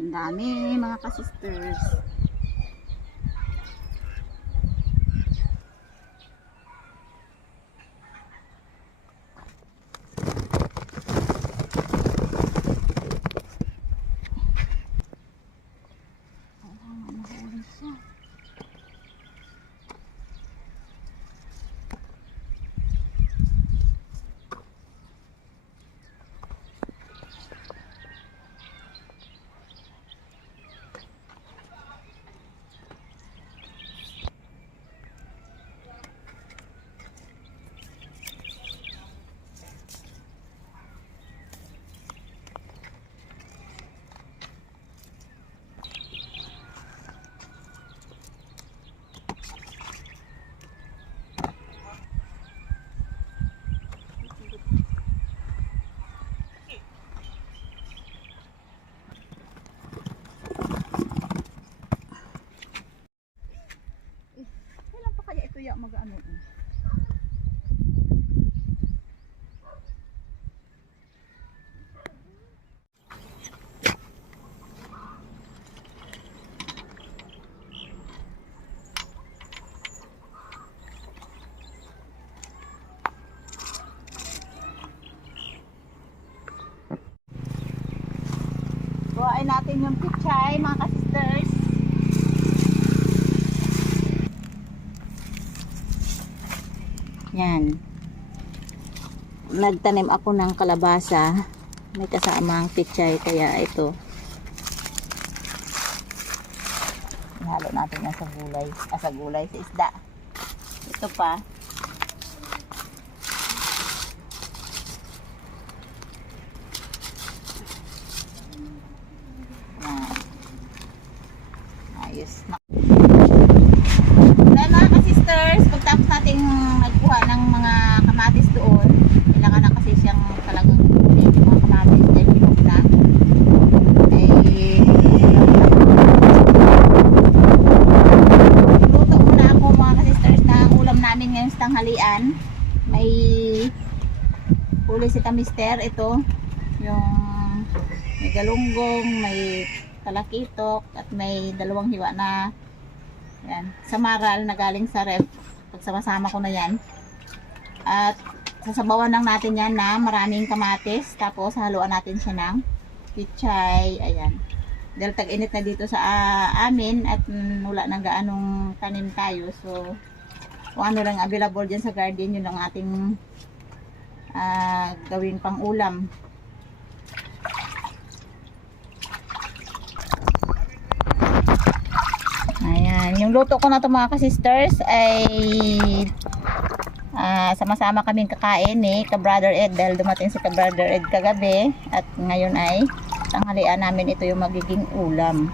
Ang dami mga ka-sisters. Kaya mag-ano Buhain natin yung pichay mga ka-sisters. Yan. Nagtanim ako ng kalabasa. May kasamang pichay kaya ito. Ihalo natin yan sa gulay. Sa gulay, sa isda. Ito pa. Ayos na. Mga ka-sisters, pagtapos natin nagkuha ng mga kamatis doon, kailangan na kasi siyang talagang kunin yung mga kamatis dahil hinog na. Luto muna ako mga ka-sisters na ulam namin ngayon sa tanghalian. May huli si Tamister, ito yung may galunggong, may talakitok at may dalawang hiwa na yan, samaral na galing sa ref. Pagsama-sama ko na yan at sasabawan lang natin yan na maraming kamatis, tapos haluan natin siya ng pichay. Ayan, dahil tag-init na dito sa amin at wala nang gaanong tanim tayo, so kung ano lang available dyan sa garden, yun lang ating gawin pang ulam. Ayan, yung luto ko na ito mga ka-sisters ay sama-sama kaming kakain ka-brother Ed, dahil dumating si ka-brother Ed kagabi at ngayon ay tanghalian namin, ito yung magiging ulam.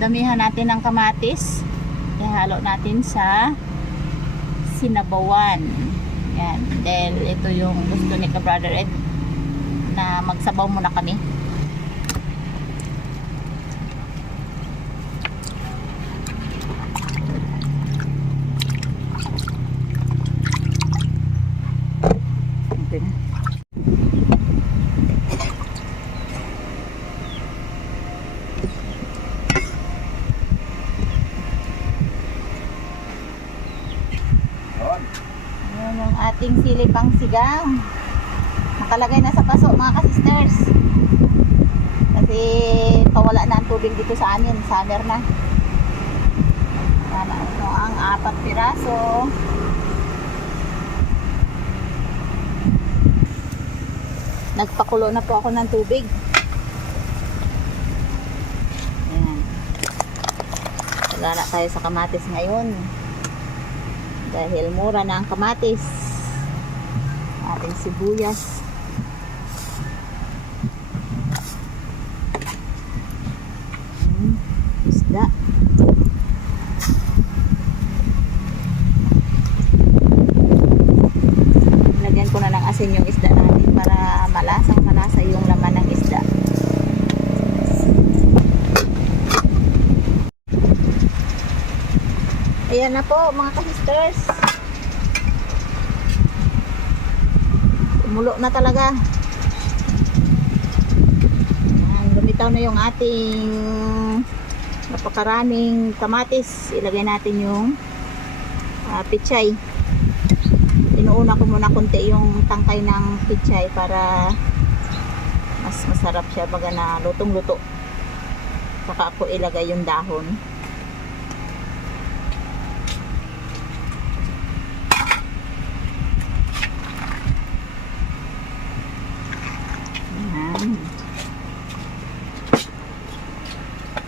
Damihan natin ng kamatis. Ihalo natin sa sinabawan. Yan. Then ito yung gusto ni Ka-Brother Ed na magsabaw muna kami. Okay na. Ayan yung ating silipang sigang. Nakalagay na sa paso mga ka-sisters. Kasi pawala na ang tubig dito sa amin. Summer na. Yan ito ang 4 piraso. Nagpakulo na po ako ng tubig. Ayan. Tagala tayo sa kamatis ngayon. Dahil mura na ang kamatis. Ating sibuyas. Isda. Lagyan ko na ng asin yung isda natin para malasa yung laman ng isda. Ayan na po mga ka-sisters. Tumulo na talaga. Ayan, lumitaw na yung ating napakaraming kamatis. Ilagay natin yung pichay. Inuuna ko muna konti yung tangkay ng pichay para mas masarap siya baga na lutong-luto. Saka ako ilagay yung dahon.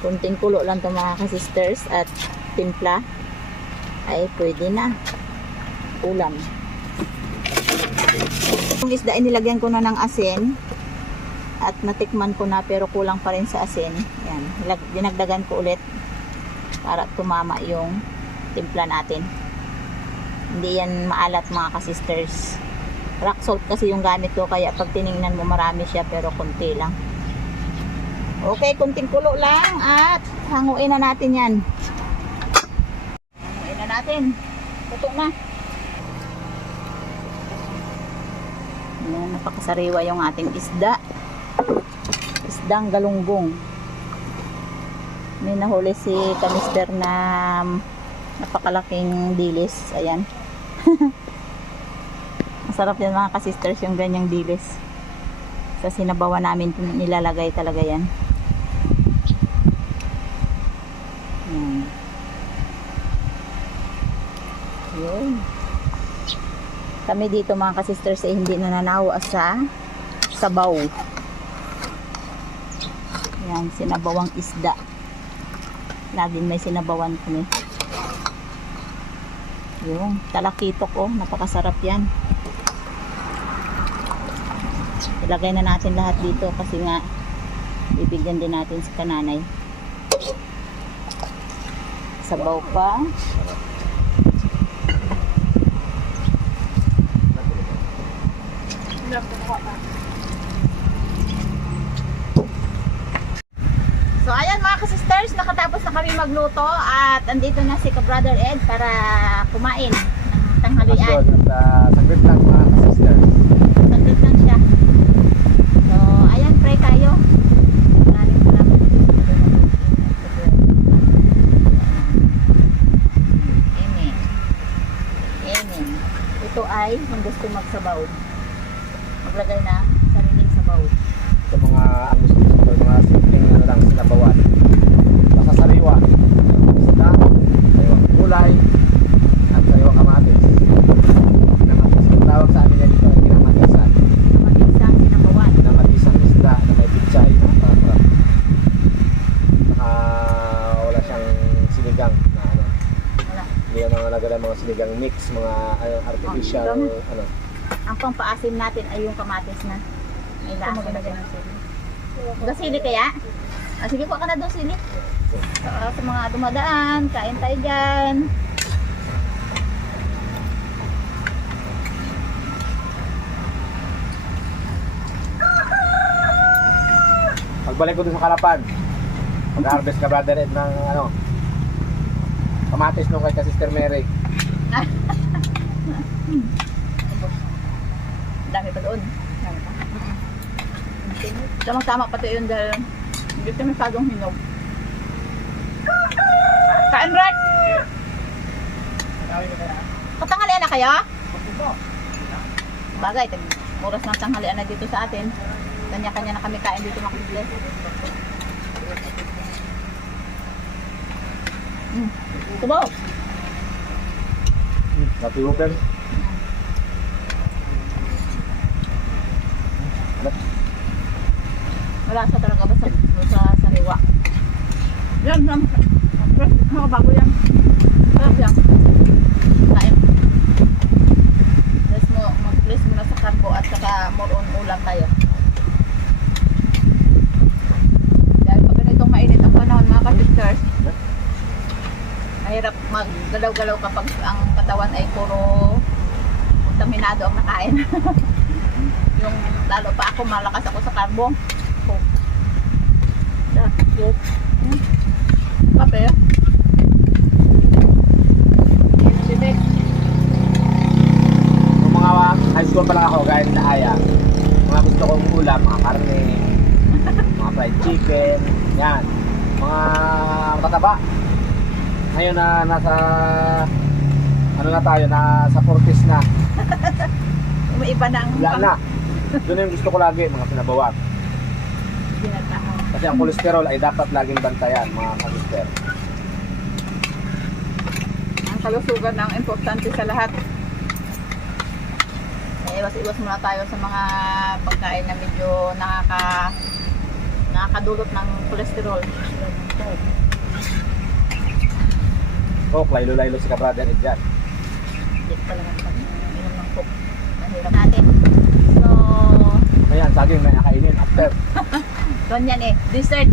Kunting kulo lang ito mga ka-sisters at timpla ay pwede na ulam. Yung isda inilagyan ko na ng asin at natikman ko na pero kulang pa rin sa asin. Yan, dinagdagan ko ulit para tumama yung timpla natin. Hindi yan maalat mga ka-sisters. Rock salt kasi yung gamit ko kaya pag tiningnan mo marami siya pero konti lang. Okay, kunting kulo lang at hanguin na natin yan. Hanguin na natin. Tutok na. Ayan, napakasariwa yung ating isda. Isdang galunggong. May nahuli si kamister na napakalaking dilis. Ayan. Masarap yan mga ka-sisters yung ganyang dilis. Sa sinabawan namin nilalagay talaga yan. Yun. Kami dito mga ka-sisters ay hindi nananawa sa sabaw. Yan, sinabawang isda. Laging may sinabawan kami. Yung talakitok oh, napakasarap yan. Ilagay na natin lahat dito kasi nga bibigyan din natin si kananay. Sabaw pa. So ayan mga ka-sisters, nakatapos na kami magluto at andito na si Ka-Brother Ed para kumain ng tanghalian. Saglit lang mga ka-sisters. Saglit lang siya. So ayan, pray tayo. Maraming salamat. Amen. Amen. Ito ay kung gusto magsabaw, maglagay na sariling sabaw. Sa mga ang gusto ng mga simpleng lang sinabawan. Basta sariwa. Isda, sariwang gulay, at sariwang kamatis. Kamatis ang tawag sa amin dito ay kinamatisan. Matinsang sinabawan. Kinamatisang isda na may pichay. Saka wala siyang sinigang na ano. walang mix, mga artificial, Oh, ano. Ang pampaasim natin ay yung kamatis na. May lasa na ganun sili. Doon sili kaya? Sige po ka na doon sili. Sa mga dumadaan, kain tayo dyan. Pagbalik ko dun sa Kalapan, mag-harvest ka brother Ed ng ano, kamatis nung kay ka Sister Mary. Dami pa doon. Dami pa. Tamang-tama pa ito yun dahil hindi ito masyadong hinog. Kain, Brad! Patanghalian na kayo? Bagay, oras ng tanghalian na dito sa atin. Kanya-kanya na kami kain dito makikita. Tubaw! Happy open. Wala sa talaga ba sa sariwa. Yan, yan. Bago yan. Sarap yan. Kain. Mag-place muna sa carbo at saka more on ulam tayo. Dahil pag ganitong mainit ang panahon mga ka-sisters, mahirap maggalaw-galaw kapag ang katawan ay puro kontaminado ang nakain. Yung lalo pa ako, malakas ako sa carbo. Kape. Nung mga high school pa lang ako, gaya nila Aya, mga gusto kong ulam, mga karne, mga fried chicken, yan. Mga mataba. Ngayon na nasa, ano na tayo, nasa 40s na. Umaiba na ang Wala na. Doon yung gusto ko lagi, mga pinabawat. Ginataang. Kasi ang cholesterol ay dapat laging bantayan, mga ka-sister. Ang kalusugan ang importante sa lahat. Iwas-iwas muna tayo sa mga pagkain na medyo nakakadulot ng cholesterol. Oh, laylo-laylo si ka-brother Ed dyan. Hindi talaga inom ng coke. Mahirap natin. So, Ayan, saging na nakainin after. ganyan dessert.